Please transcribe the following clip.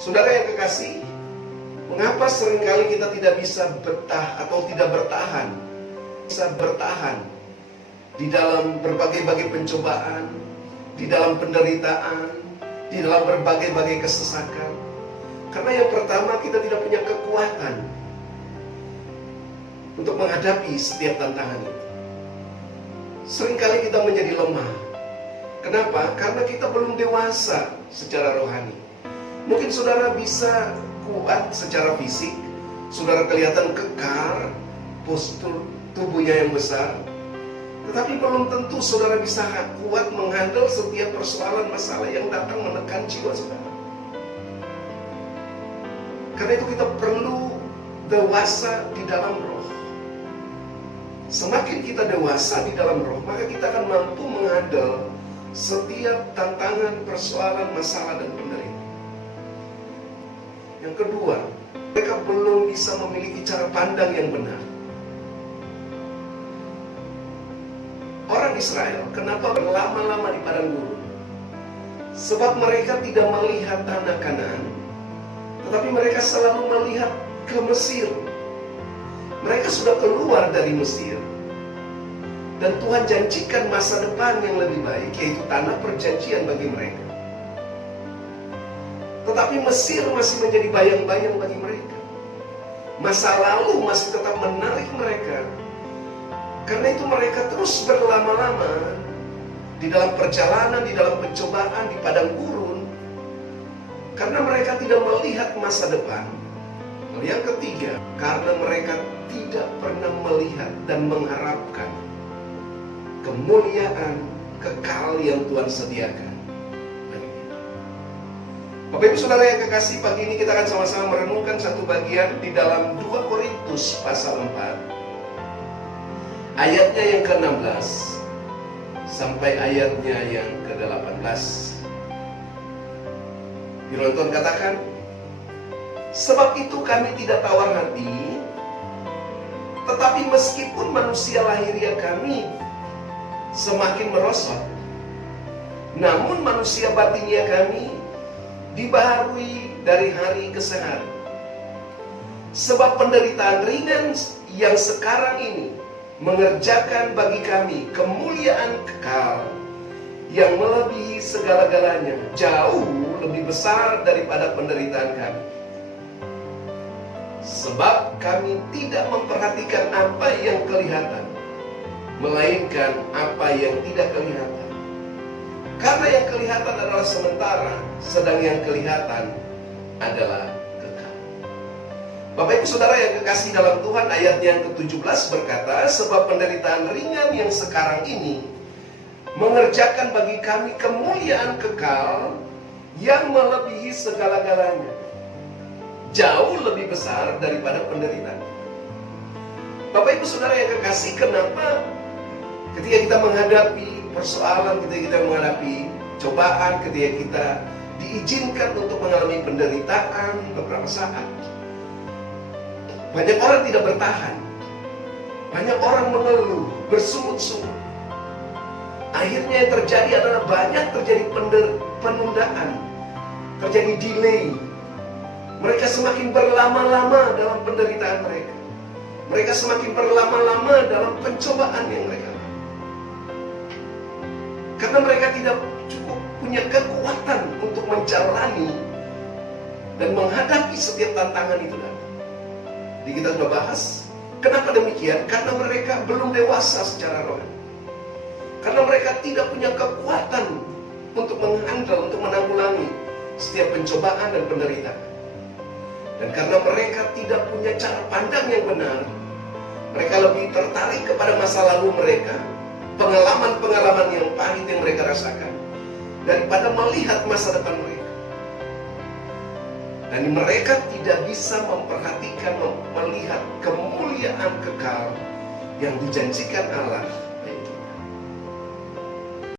Saudara yang kekasih, mengapa seringkali kita tidak bisa bertahan di dalam berbagai-bagai pencobaan, di dalam penderitaan, di dalam berbagai-bagai kesesakan? Karena yang pertama, kita tidak punya kekuatan untuk menghadapi setiap tantangan itu. Seringkali kita menjadi lemah. Kenapa? Karena kita belum dewasa secara rohani. Mungkin saudara bisa kuat secara fisik, saudara kelihatan kekar, postur tubuhnya yang besar, tetapi belum tentu saudara bisa kuat menghandle setiap persoalan masalah yang datang menekan jiwa saudara. Karena itu kita perlu dewasa di dalam roh. Semakin kita dewasa di dalam roh, maka kita akan mampu menghandle setiap tantangan, persoalan, masalah, dan penderitaan. Yang kedua, mereka belum bisa memiliki cara pandang yang benar. Orang Israel, kenapa berlama-lama di padang gurun? Sebab mereka tidak melihat tanah Kanaan, tetapi mereka selalu melihat ke Mesir. Mereka sudah keluar dari Mesir, dan Tuhan janjikan masa depan yang lebih baik, yaitu tanah perjanjian bagi mereka. Tetapi Mesir masih menjadi bayang-bayang bagi mereka. Masa lalu masih tetap menarik mereka. Karena itu mereka terus berlama-lama di dalam perjalanan, di dalam pencobaan, di padang gurun. Karena mereka tidak melihat masa depan. Lalu yang ketiga, karena mereka tidak pernah melihat dan mengharapkan kemuliaan kekal yang Tuhan sediakan. Bapak Ibu Saudara yang kekasih, pagi ini kita akan sama-sama merenungkan satu bagian di dalam 2 Korintus pasal 4. Ayatnya yang ke-16 sampai ayatnya yang ke-18. Firman Tuhan katakan, sebab itu kami tidak tawar hati, tetapi meskipun manusia lahiriah kami semakin merosot, namun manusia batinnya kami dibaharui dari hari ke hari. Sebab penderitaan ringan yang sekarang ini mengerjakan bagi kami kemuliaan kekal yang melebihi segala-galanya, jauh lebih besar daripada penderitaan kami. Sebab kami tidak memperhatikan apa yang kelihatan, melainkan apa yang tidak kelihatan. Karena yang kelihatan adalah sementara, sedang yang kelihatan adalah kekal. Bapak Ibu Saudara yang kekasih dalam Tuhan, ayat yang ke-17 berkata, sebab penderitaan ringan yang sekarang ini mengerjakan bagi kami kemuliaan kekal yang melebihi segala-galanya, jauh lebih besar daripada penderitaan. Bapak Ibu Saudara yang kekasih, kenapa ketika kita menghadapi persoalan, ketika kita menghadapi cobaan, ketika kita diizinkan untuk mengalami penderitaan beberapa saat, banyak orang tidak bertahan, banyak orang mengeluh, bersungut-sungut. Akhirnya yang terjadi adalah banyak terjadi penundaan, terjadi delay. Mereka semakin berlama-lama dalam penderitaan mereka. Mereka semakin berlama-lama dalam pencobaan yang mereka. Karena mereka tidak cukup punya kekuatan untuk menjalani dan menghadapi setiap tantangan itu. Jadi kita sudah bahas, kenapa demikian? Karena mereka belum dewasa secara rohani. Karena mereka tidak punya kekuatan untuk menghandle, untuk menanggulangi setiap pencobaan dan penderitaan. Dan karena mereka tidak punya cara pandang yang benar, mereka lebih tertarik kepada masa lalu mereka, pengalaman-pengalaman yang pahit yang mereka rasakan, daripada melihat masa depan mereka. Dan mereka tidak bisa memperhatikan, melihat kemuliaan kekal yang dijanjikan Allah